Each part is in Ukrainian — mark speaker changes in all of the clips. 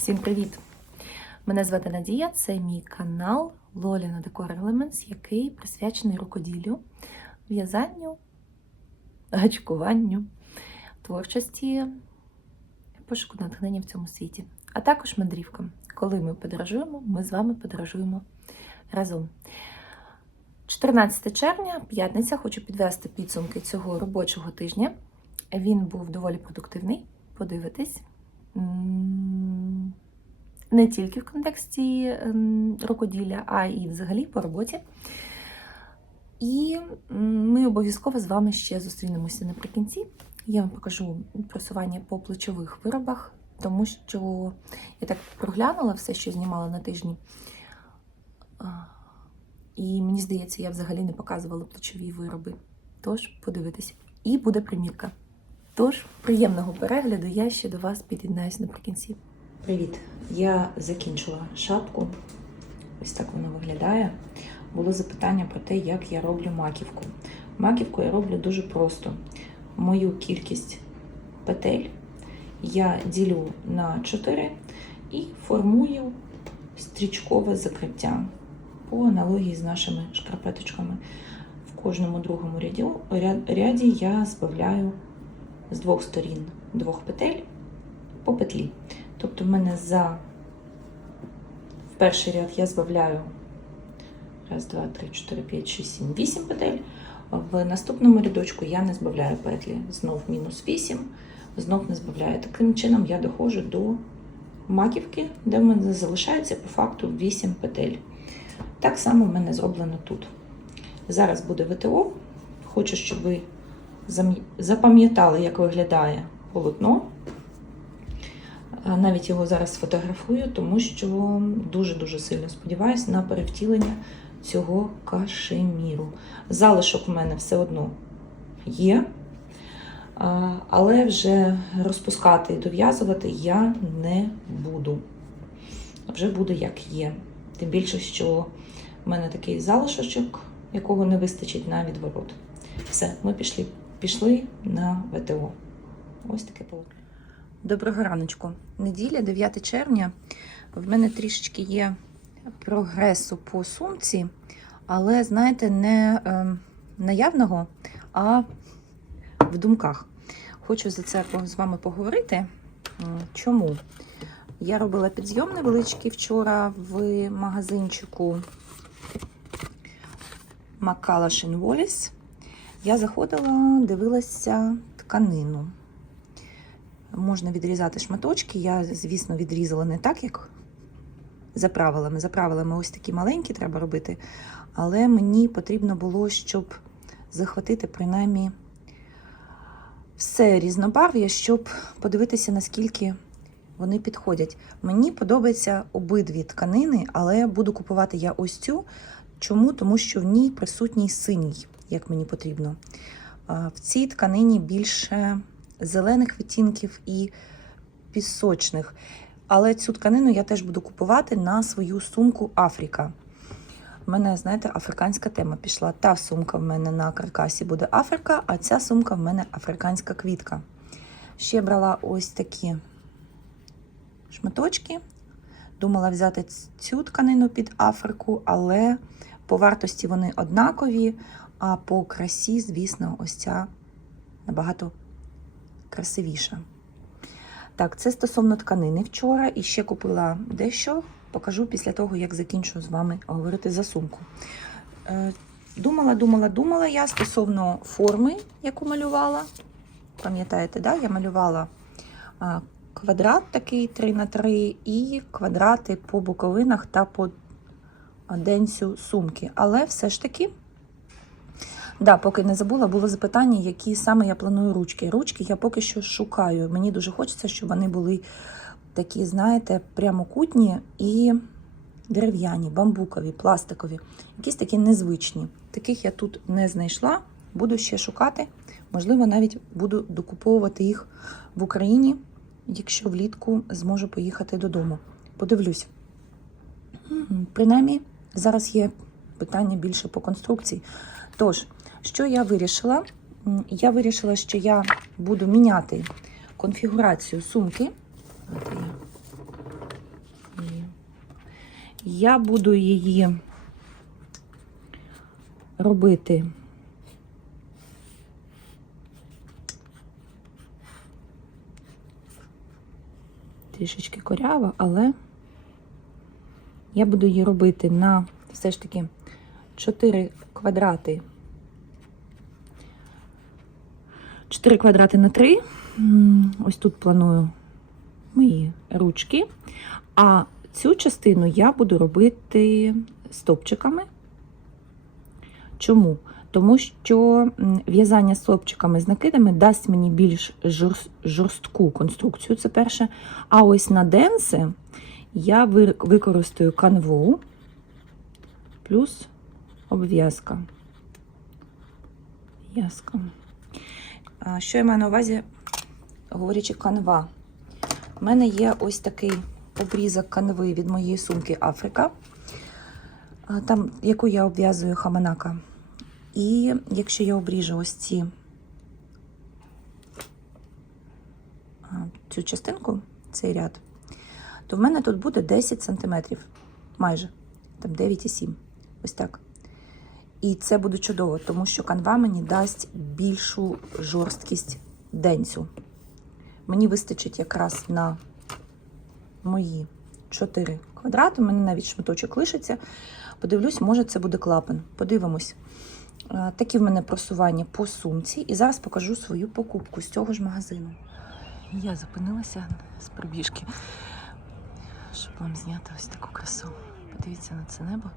Speaker 1: Всім привіт! Мене звати Надія, це мій канал Lolina Decor Elements, який присвячений рукоділлю, в'язанню, гачкуванню, творчості, пошуку натхнення в цьому світі, а також мандрівкам. Коли ми подорожуємо, ми з вами подорожуємо разом. 14 червня, п'ятниця, хочу підвести підсумки цього робочого тижня. Він був доволі продуктивний. Подивитись. Не тільки в контексті ем, рукоділля, а і взагалі по роботі. І ми обов'язково з вами ще зустрінемося наприкінці. Я вам покажу просування по плечових виробах, тому що я так проглянула все, що знімала на тижні. І мені здається, я взагалі не показувала плечові вироби. Тож подивитися. І буде примірка. Тож, приємного перегляду, я ще до вас під'єднаюсь наприкінці. Привіт! Я закінчила шапку. Ось так вона виглядає. Було запитання про те, як я роблю маківку. Маківку я роблю дуже просто. Мою кількість петель я ділю на 4 і формую стрічкове закриття по аналогії з нашими шкарпеточками. В кожному другому ряді, ряді я збавляю з двох сторін двох петель по петлі. Тобто в мене за в перший ряд я збавляю раз, два, три, чотири, п'ять, шість, сім, вісім петель. В наступному рядочку я не збавляю петлі. Знов мінус 8, знов не збавляю. Таким чином я доходжу до маківки, де в мене залишається по факту 8 петель. Так само в мене зроблено тут. Зараз буде ВТО. Хочу, щоб ви запам'ятали, як виглядає полотно. Навіть його зараз сфотографую, тому що дуже-дуже сильно сподіваюся на перевтілення цього кашеміру. Залишок в мене все одно є, але вже розпускати і дов'язувати я не буду. Вже буде як є. Тим більше, що в мене такий залишочок, якого не вистачить на відворот. Все, ми пішли пішли на ВТО. Ось таке полотно. Доброго раночку. Неділя, 9 червня. В мене трішечки є прогресу по сумці, але, знаєте, не е, наявного, а в думках. Хочу за це з вами поговорити. Чому? Я робила підйом невеличкий вчора в магазинчику Macalash Wallis. Я заходила, дивилася тканину. Можна відрізати шматочки. Я, звісно, відрізала не так, як за правилами. За правилами ось такі маленькі треба робити. Але мені потрібно було, щоб захватити принаймні все різнобарв'я, щоб подивитися, наскільки вони підходять. Мені подобаються обидві тканини, але буду купувати я ось цю. Чому? Тому що в ній присутній синій як мені потрібно. В цій тканині більше зелених відтінків і пісочних. Але цю тканину я теж буду купувати на свою сумку Африка. У мене, знаєте, африканська тема пішла. Та сумка в мене на каркасі буде Африка, а ця сумка в мене африканська квітка. Ще брала ось такі шматочки. Думала взяти цю тканину під Африку, але по вартості вони однакові. А по красі, звісно, ось ця набагато красивіша. Так, це стосовно тканини вчора. І ще купила дещо, покажу після того, як закінчу з вами говорити за сумку. Е, думала, думала, думала я стосовно форми, яку малювала. Пам'ятаєте, да? я малювала квадрат такий 3х3 і квадрати по боковинах та по денцю сумки. Але все ж таки. Да, поки не забула, було запитання, які саме я планую ручки. Ручки я поки що шукаю. Мені дуже хочеться, щоб вони були такі, знаєте, прямокутні і дерев'яні, бамбукові, пластикові, якісь такі незвичні. Таких я тут не знайшла. Буду ще шукати. Можливо, навіть буду докуповувати їх в Україні, якщо влітку зможу поїхати додому. Подивлюсь. Принаймні, зараз є питання більше по конструкції. Тож, що я вирішила? Я вирішила, що я буду міняти конфігурацію сумки. Я буду її робити трішечки корява, але я буду її робити на все ж таки 4 квадрати. 4 квадрати на 3. Ось тут планую мої ручки. А цю частину я буду робити стопчиками. Чому? Тому що в'язання стопчиками з накидами дасть мені більш жорстку конструкцію, це перше. А ось на денси я використаю канву плюс обв'язка. В'язка. Що я маю на увазі, говорячи канва? У мене є ось такий обрізок канви від моєї сумки Африка, там, яку я обв'язую хаманака. І якщо я обріжу ось ці цю частинку, цей ряд, то в мене тут буде 10 см. Майже. Там 9,7. Ось так. І це буде чудово, тому що канва мені дасть більшу жорсткість денцю. Мені вистачить якраз на мої 4 квадрати. У мене навіть шматочок лишиться. Подивлюсь, може це буде клапан. Подивимось. Е, Такі в мене просування по сумці. І зараз покажу свою покупку з цього ж магазину. Я зупинилася з пробіжки, щоб вам зняти ось таку красу. Подивіться на це небо.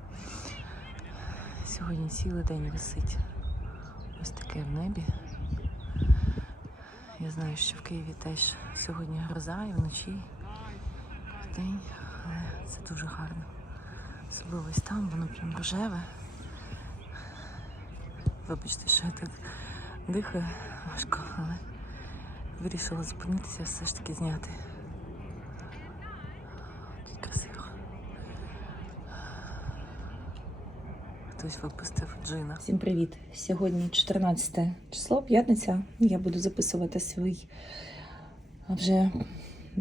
Speaker 1: Сьогодні цілий день висить ось таке в небі. Я знаю, що в Києві теж сьогодні гроза і вночі, в день, але це дуже гарно. Особливо ось там, воно прям рожеве. Вибачте, що я тут дихаю важко, але вирішила зупинитися все ж таки зняти. Тут красиво. Хтось випустив джина. Всім привіт! Сьогодні 14 число, п'ятниця. Я буду записувати свій вже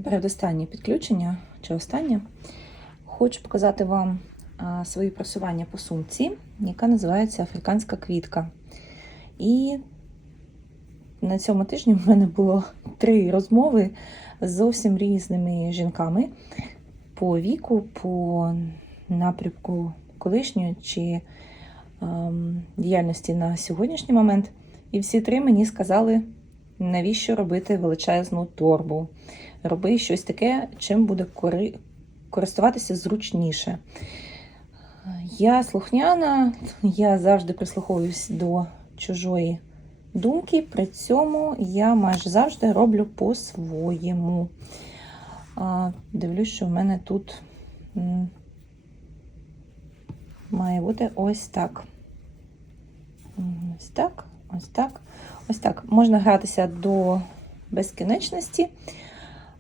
Speaker 1: передостаннє підключення чи останнє. Хочу показати вам свої просування по сумці, яка називається Африканська квітка. І на цьому тижні в мене було три розмови з зовсім різними жінками по віку, по напрямку колишньої чи діяльності на сьогоднішній момент. І всі три мені сказали, навіщо робити величезну торбу. Роби щось таке, чим буде кори... користуватися зручніше. Я слухняна, я завжди прислуховуюсь до чужої думки, при цьому я майже завжди роблю по-своєму. Дивлюсь, що в мене тут має бути ось так. Ось так, ось так, ось так. Можна гратися до безкінечності,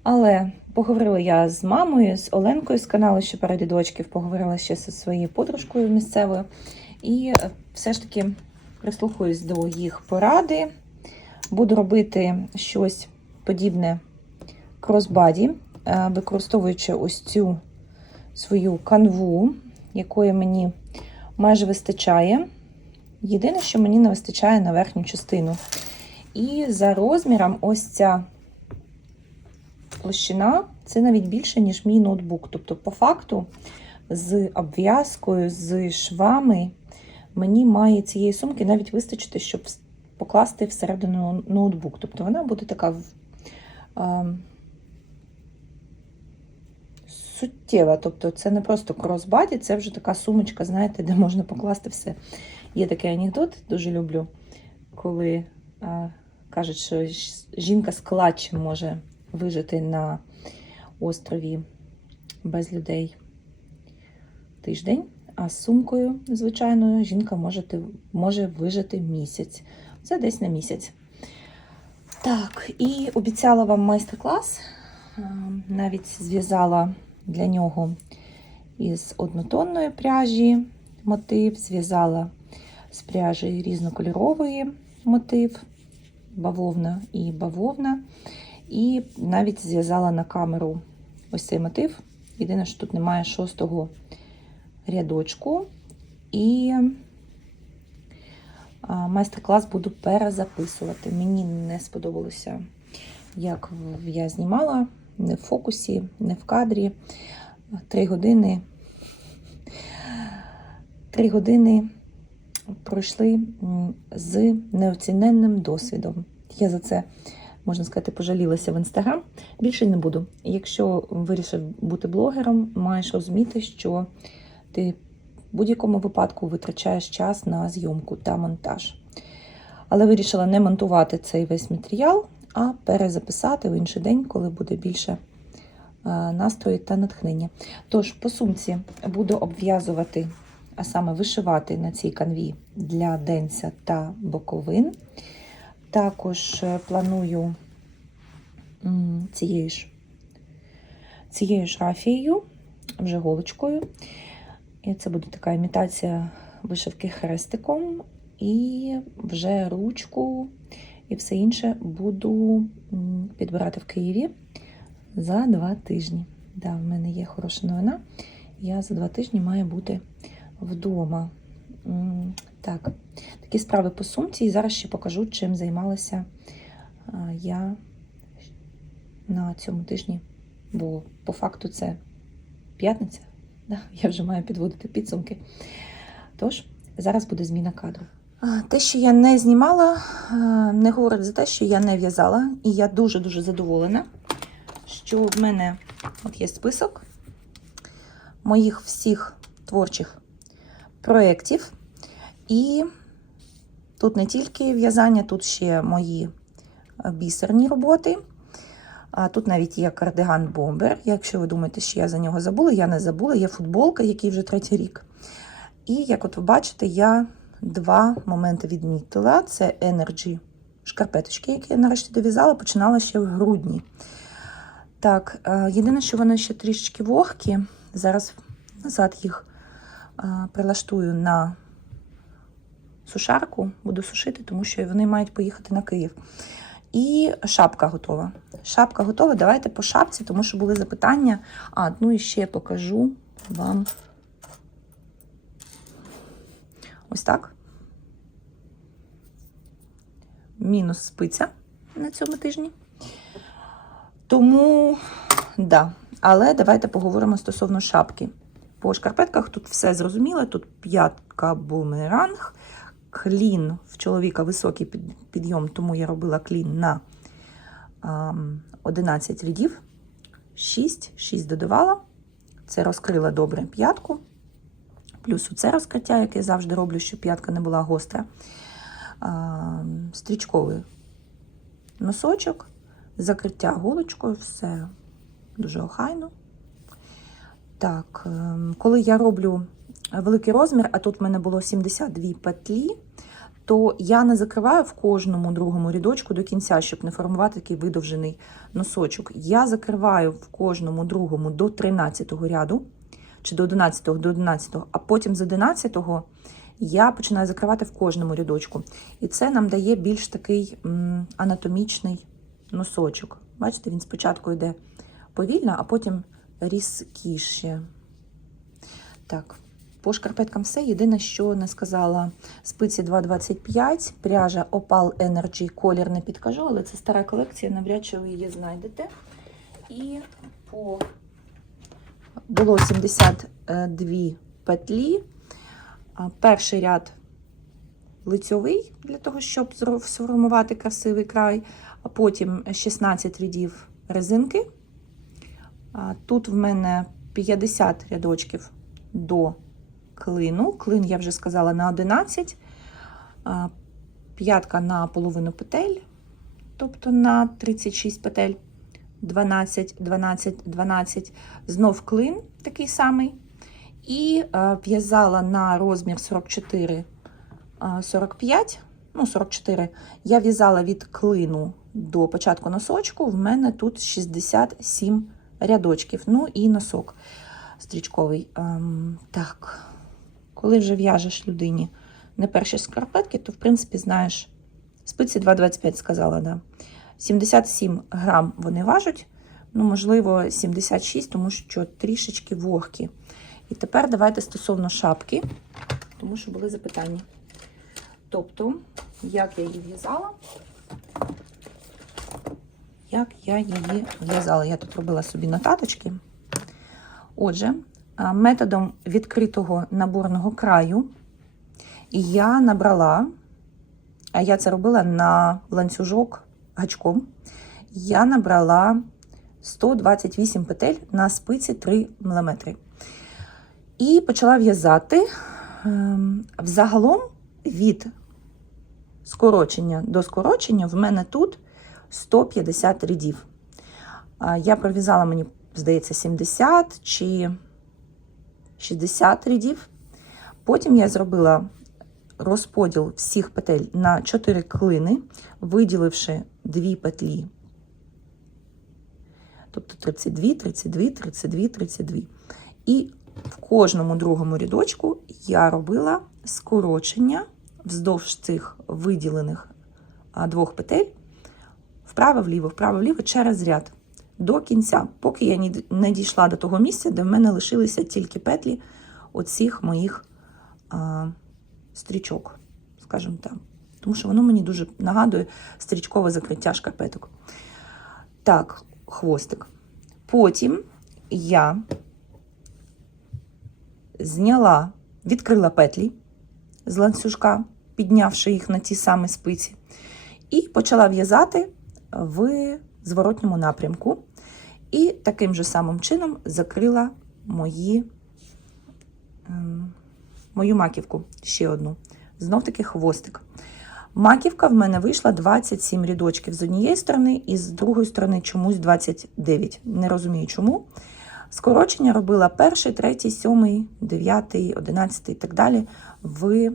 Speaker 1: але поговорила я з мамою, з Оленкою з каналу ще перед дочків, поговорила ще зі своєю подружкою місцевою. І все ж таки прислухаюсь до їх поради. Буду робити щось подібне кросбаді, е, використовуючи ось цю свою канву, якої мені майже вистачає. Єдине, що мені не вистачає на верхню частину. І за розміром, ось ця площина це навіть більше, ніж мій ноутбук. Тобто, по факту, з обв'язкою, з швами, мені має цієї сумки навіть вистачити, щоб покласти всередину ноутбук. Тобто вона буде така а, суттєва. Тобто, це не просто кросбаді, це вже така сумочка, знаєте, де можна покласти все. Є такий анекдот, дуже люблю, коли а, кажуть, що жінка з клатчем може вижити на острові без людей тиждень, а з сумкою звичайною жінка може, може вижити місяць. Це десь на місяць. Так, і обіцяла вам майстер-клас. Навіть зв'язала для нього із однотонної пряжі мотив, зв'язала з пряжі різнокольорової мотив, бавовна і бавовна. І навіть зв'язала на камеру ось цей мотив. Єдине, що тут немає шостого рядочку і майстер-клас буду перезаписувати. Мені не сподобалося, як я знімала, не в фокусі, не в кадрі. Три години. Три години пройшли з неоціненним досвідом. Я за це, можна сказати, пожалілася в інстаграм. Більше не буду. Якщо вирішив бути блогером, маєш розуміти, що ти в будь-якому випадку витрачаєш час на зйомку та монтаж. Але вирішила не монтувати цей весь матеріал, а перезаписати в інший день, коли буде більше е, настрою та натхнення. Тож, по сумці буду обв'язувати, а саме вишивати на цій канві для денця та боковин. Також е, планую цією ж, цією ж рафією, вже голочкою. І це буде така імітація вишивки хрестиком. І вже ручку і все інше буду підбирати в Києві за два тижні. Да, в мене є хороша новина. Я за два тижні маю бути вдома. Так, такі справи по сумці. І зараз ще покажу, чим займалася я на цьому тижні. Бо по факту це п'ятниця. Я вже маю підводити підсумки. Тож, зараз буде зміна кадру. Те, що я не знімала, не говорить за те, що я не в'язала. І я дуже-дуже задоволена, що в мене от є список моїх всіх творчих проєктів. І тут не тільки в'язання, тут ще мої бісерні роботи. Тут навіть є кардиган бомбер. Якщо ви думаєте, що я за нього забула, я не забула. Є футболка, який вже третій рік. І як от ви бачите, я два моменти відмітила: це Energy шкарпеточки, які я нарешті дов'язала, починала ще в грудні. Так, е, єдине, що вони ще трішечки вогкі. Зараз назад їх е, прилаштую на сушарку, буду сушити, тому що вони мають поїхати на Київ. І шапка готова. Шапка готова. Давайте по шапці, тому що були запитання. А, ну і ще покажу вам ось так. Мінус спиця на цьому тижні. Тому, да. Але давайте поговоримо стосовно шапки. По шкарпетках тут все зрозуміло. Тут п'ятка бумеранг, клін в чоловіка високий підйом, тому я робила клін на 11 рядів. 6, 6 додавала. Це розкрила добре п'ятку. Плюс це розкриття, яке я завжди роблю, щоб п'ятка не була гостра. Стрічковий носочок, закриття голочкою, все дуже охайно. Так, ем, коли я роблю великий розмір, а тут в мене було 72 петлі, то я не закриваю в кожному другому рядочку до кінця, щоб не формувати такий видовжений носочок. Я закриваю в кожному другому до 13 ряду, чи до 11 до 11, а потім з 11 я починаю закривати в кожному рядочку. І це нам дає більш такий анатомічний носочок. Бачите, він спочатку йде повільно, а потім різкіше. Так, по шкарпеткам все. Єдине, що не сказала, спиці 2,25, пряжа Opal Energy, колір не підкажу, але це стара колекція, навряд чи ви її знайдете. І по було 72 петлі. Перший ряд лицьовий для того, щоб сформувати красивий край, а потім 16 рядів резинки. Тут в мене 50 рядочків до клину. Клин, я вже сказала, на 11. П'ятка на половину петель, тобто на 36 петель. 12, 12, 12. Знов клин такий самий. І в'язала на розмір 44, е, 45, ну 44. Я в'язала від клину до початку носочку. В мене тут 67 рядочків. Ну і носок стрічковий. Ем, так, коли вже в'яжеш людині не перші скарпетки, то в принципі знаєш, спиці 2,25 сказала, да. 77 грам вони важать, ну, можливо, 76, тому що трішечки вогкі. І тепер давайте стосовно шапки, тому що були запитання. Тобто, як я її в'язала, як я її в'язала. Я тут робила собі нотаточки. Отже, методом відкритого наборного краю я набрала, а я це робила на ланцюжок гачком, я набрала 128 петель на спиці 3 мм. І почала в'язати ем, взагалом від скорочення до скорочення в мене тут 150 рядів. Я пров'язала, мені здається, 70 чи 60 рядів. Потім я зробила розподіл всіх петель на 4 клини, виділивши 2 петлі. Тобто 32, 32, 32, 32. І в кожному другому рядочку я робила скорочення вздовж цих виділених двох петель вправо-вліво, вправо-вліво через ряд до кінця, поки я не дійшла до того місця, де в мене лишилися тільки петлі оцих моїх а, стрічок, скажімо так. Тому що воно мені дуже нагадує стрічкове закриття шкарпеток. Так, хвостик. Потім я зняла, відкрила петлі з ланцюжка, піднявши їх на ті самі спиці, і почала в'язати в зворотньому напрямку. І таким же самим чином закрила мої, ем, мою маківку ще одну. Знов таки хвостик. Маківка в мене вийшла 27 рядочків з однієї сторони, і з другої сторони чомусь 29. Не розумію чому. Скорочення робила перший, третій, сьомий, дев'ятий, одинадцятий і так далі в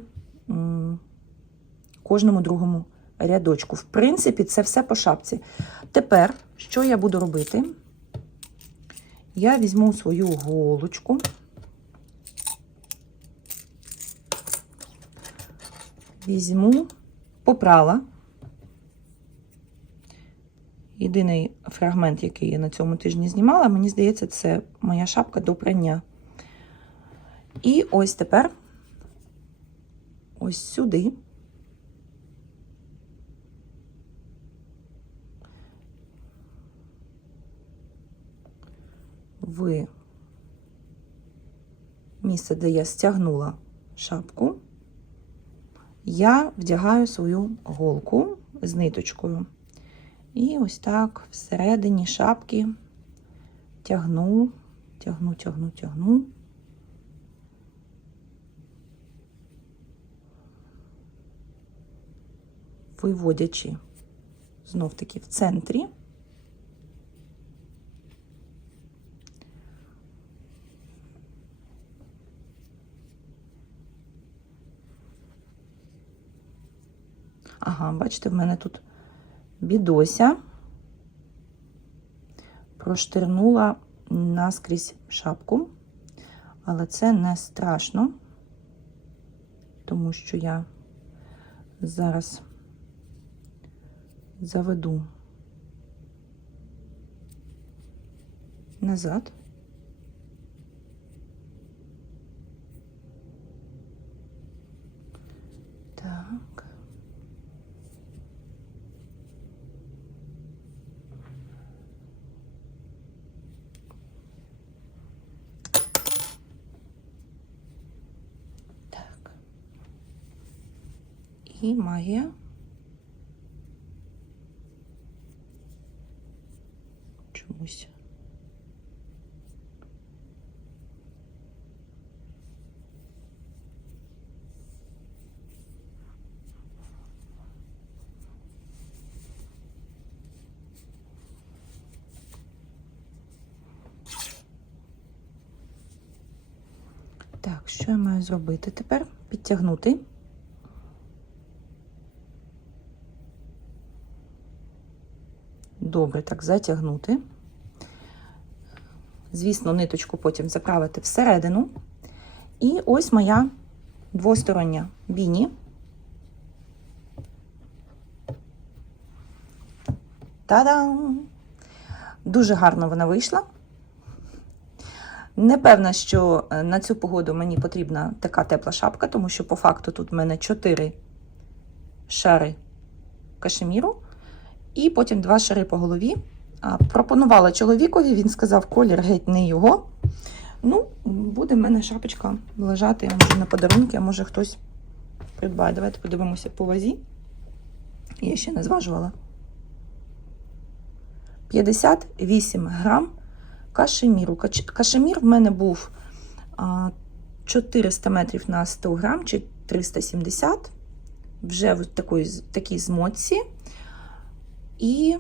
Speaker 1: кожному другому рядочку. В принципі, це все по шапці. Тепер, що я буду робити? Я візьму свою голочку. Візьму, попрала. Єдиний фрагмент, який я на цьому тижні знімала, мені здається, це моя шапка до прання. І ось тепер ось сюди. В місце, де я стягнула шапку, я вдягаю свою голку з ниточкою. І ось так всередині шапки тягну, тягну, тягну, тягну. Виводячи знов таки в центрі. Ага, бачите, в мене тут бідося проштирнула наскрізь шапку, але це не страшно, тому що я зараз заведу назад. Так. І магія. Чомусь. Так, що я маю зробити тепер? Підтягнути. Добре, так затягнути. Звісно, ниточку потім заправити всередину. І ось моя двостороння біні. Та-дам! Дуже гарно вона вийшла.
Speaker 2: Не певна, що е, на цю погоду мені потрібна така тепла шапка, тому що по факту тут в мене 4 шари кашеміру і потім два шари по голові. Пропонувала чоловікові, він сказав, колір геть не його. Ну, буде в мене шапочка лежати, може на подарунки, а може хтось придбає. Давайте подивимося по вазі. Я ще не зважувала. 58 грам кашеміру. Кашемір в мене був 400 метрів на 100 грам чи 370. Вже в такій, такій змотці. І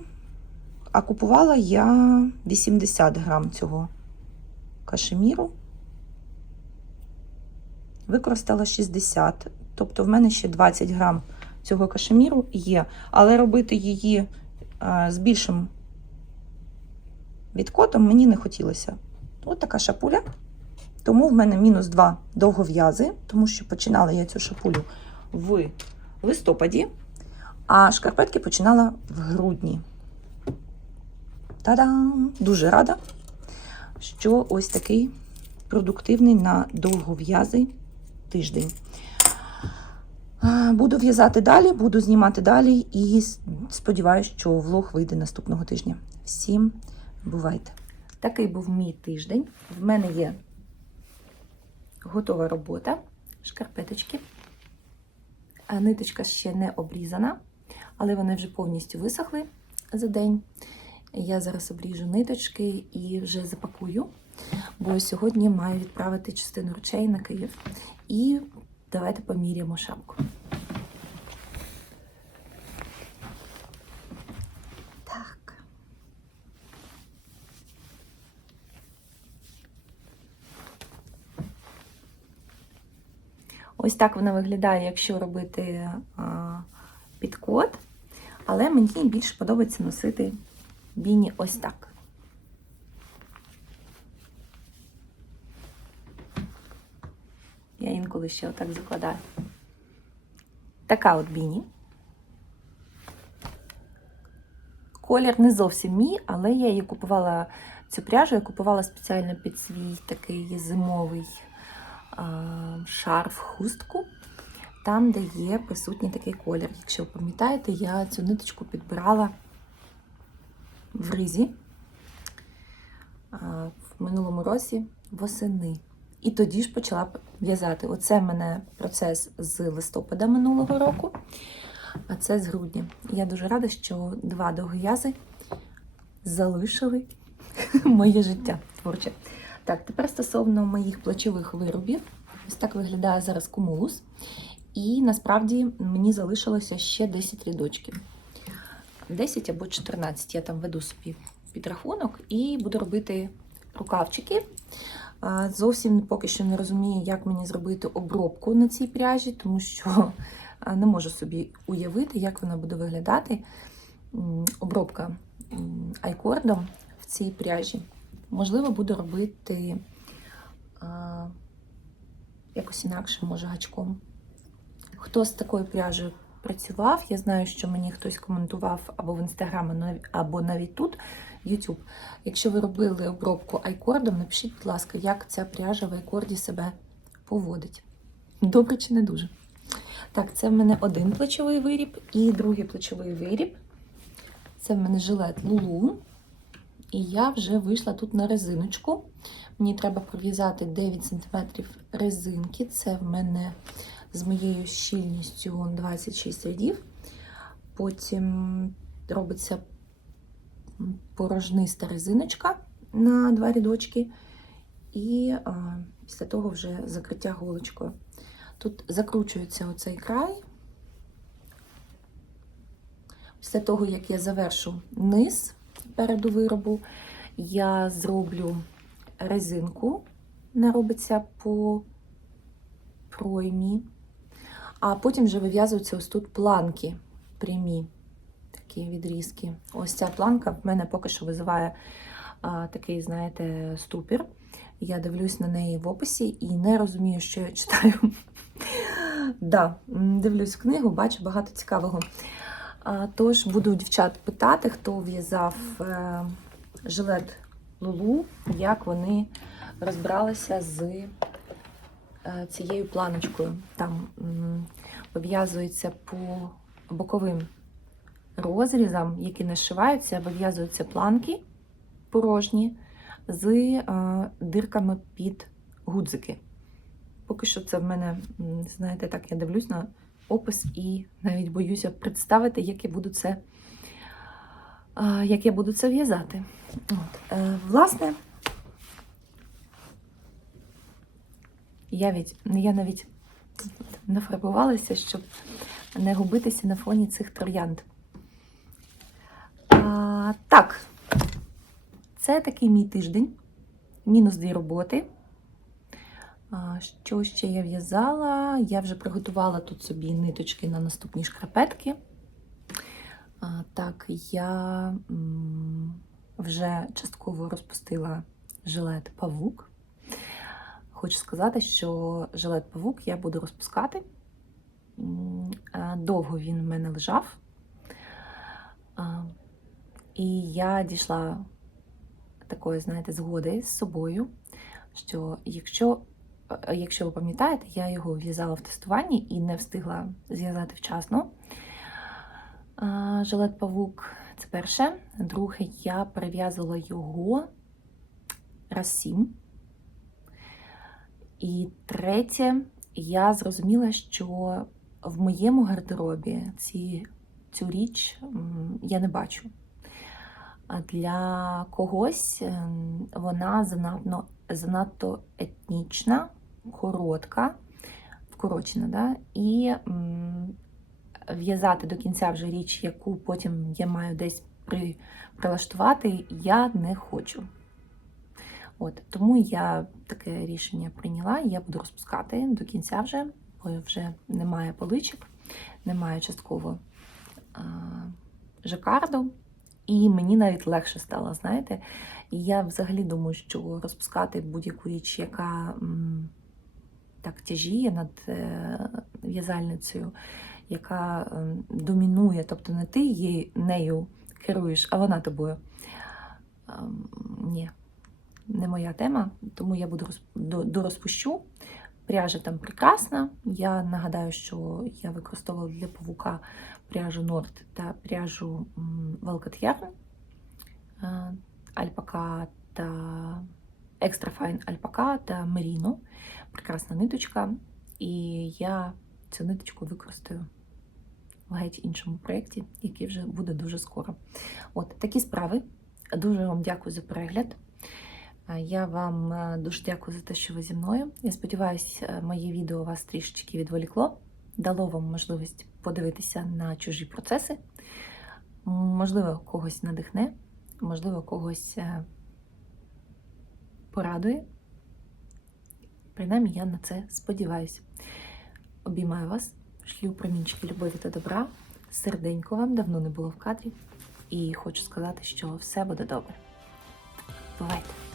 Speaker 2: а купувала я 80 грам цього кашеміру. Використала 60. Тобто в мене ще 20 грам цього кашеміру є. Але робити її з більшим відкотом мені не хотілося. От така шапуля. Тому в мене мінус 2 довгов'язи, тому що починала я цю шапулю в листопаді, а шкарпетки починала в грудні. Та-дам! Дуже рада, що ось такий продуктивний на довгов'язий тиждень. Буду в'язати далі, буду знімати далі і сподіваюся, що влог вийде наступного тижня. Всім бувайте!
Speaker 1: Такий був мій тиждень. В мене є готова робота, шкарпеточки. Ниточка ще не обрізана, але вони вже повністю висохли за день. Я зараз обріжу ниточки і вже запакую, бо сьогодні маю відправити частину речей на Київ. І давайте поміряємо шапку. Так. Ось так вона виглядає, якщо робити підкот. Але мені більше подобається носити біні ось так. Я інколи ще отак закладаю. Така от біні. Колір не зовсім мій, але я її купувала цю пряжу, я купувала спеціально під свій такий зимовий а, шарф хустку, там, де є присутній такий колір. Якщо ви пам'ятаєте, я цю ниточку підбирала в ризі в минулому році восени. І тоді ж почала в'язати. Оце в мене процес з листопада минулого року, а це з грудня. Я дуже рада, що два довгоязи залишили моє життя творче. Так, тепер стосовно моїх плечових виробів. Ось так виглядає зараз кумулус. І насправді мені залишилося ще 10 рядочків. 10 або 14 я там веду собі підрахунок і буду робити рукавчики. Зовсім поки що не розумію, як мені зробити обробку на цій пряжі, тому що не можу собі уявити, як вона буде виглядати. Обробка айкордом в цій пряжі. Можливо, буду робити якось інакше, може, гачком. Хто з такою пряжею працював, я знаю, що мені хтось коментував або в інстаграмі, або навіть тут, YouTube. Якщо ви робили обробку айкордом, напишіть, будь ласка, як ця пряжа в айкорді себе поводить. Добре чи не дуже? Так, це в мене один плечовий виріб і другий плечовий виріб. Це в мене жилет Лулу. І я вже вийшла тут на резиночку. Мені треба пров'язати 9 см резинки. Це в мене з моєю щільністю 26 рядів. Потім робиться порожниста резиночка на два рядочки. І а, після того вже закриття голочкою. Тут закручується оцей край. Після того, як я завершу низ переду виробу, я зроблю резинку, не робиться по проймі, а потім вже вив'язуються ось тут планки прямі, такі відрізки. Ось ця планка в мене поки що визиває а, такий, знаєте, ступір. Я дивлюсь на неї в описі і не розумію, що я читаю. да, дивлюсь книгу, бачу багато цікавого. А, Тож буду дівчат питати, хто в'язав е, жилет Лулу, як вони розбиралася з цією планочкою. Там м, вив'язується по боковим розрізам, які нашиваються, вив'язуються планки порожні з е, дирками під гудзики. Поки що це в мене, знаєте, так я дивлюсь на опис і навіть боюся представити, як я буду це, е, як я буду це в'язати. Е, власне, я, від, я навіть нафарбувалася, щоб не губитися на фоні цих троянд. А, так, це такий мій тиждень. Мінус дві роботи. А, Що ще я в'язала? Я вже приготувала тут собі ниточки на наступні шкарпетки. А, Так, я м, вже частково розпустила жилет павук. Хочу сказати, що жилет павук я буду розпускати. Довго він в мене лежав. І я дійшла такої, знаєте, згоди з собою, що якщо, е, якщо ви пам'ятаєте, я його в'язала в тестуванні і не встигла зв'язати вчасно. Жилет павук це перше. Друге, я перев'язувала його раз сім. І третє, я зрозуміла, що в моєму гардеробі ці, цю річ я не бачу. А для когось ем, вона занадто, занадто етнічна, коротка, вкорочена, да? і в'язати до кінця вже річ, яку потім я маю десь при, прилаштувати, я не хочу. От, тому я таке рішення прийняла. Я буду розпускати до кінця вже, бо вже немає поличок, немає частково а, жакарду. І мені навіть легше стало, знаєте. І я взагалі думаю, що розпускати будь-яку річ, яка м, так тяжіє над е, в'язальницею, яка е, домінує, тобто не ти її, нею керуєш, а вона тобою. Ем, ні, не моя тема, тому я буду роз, дорозпущу. Пряжа там прекрасна. Я нагадаю, що я використовувала для павука пряжу Норд та пряжу Velvet Yarn, е, альпака та екстра файн альпака та меріно. Прекрасна ниточка. І я цю ниточку використаю в геть іншому проєкті, який вже буде дуже скоро. От такі справи. Дуже вам дякую за перегляд. Е, Я вам е, дуже дякую за те, що ви зі мною. Я сподіваюся, моє відео вас трішечки відволікло, дало вам можливість подивитися на чужі процеси. Можливо, когось надихне, можливо, когось е, порадує. Принаймні, я на це сподіваюся. Обіймаю вас, шлю промінчики любові та добра. Серденько вам давно не було в кадрі. І хочу сказати, що все буде добре. Бувайте!